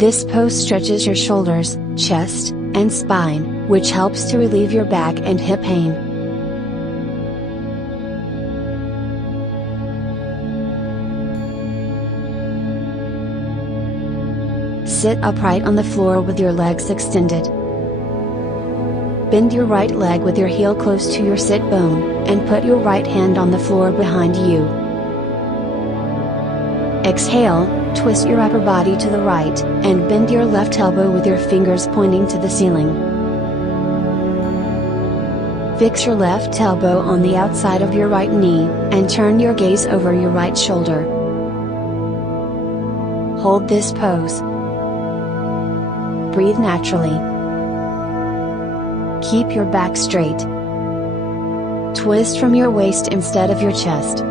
This pose stretches your shoulders, chest, and spine, which helps to relieve your back and hip pain. Sit upright on the floor with your legs extended. Bend your right leg with your heel close to your sit bone, and put your right hand on the floor behind you. Exhale, twist your upper body to the right, and bend your left elbow with your fingers pointing to the ceiling. Fix your left elbow on the outside of your right knee, and turn your gaze over your right shoulder. Hold this pose. Breathe naturally. Keep your back straight. Twist from your waist instead of your chest.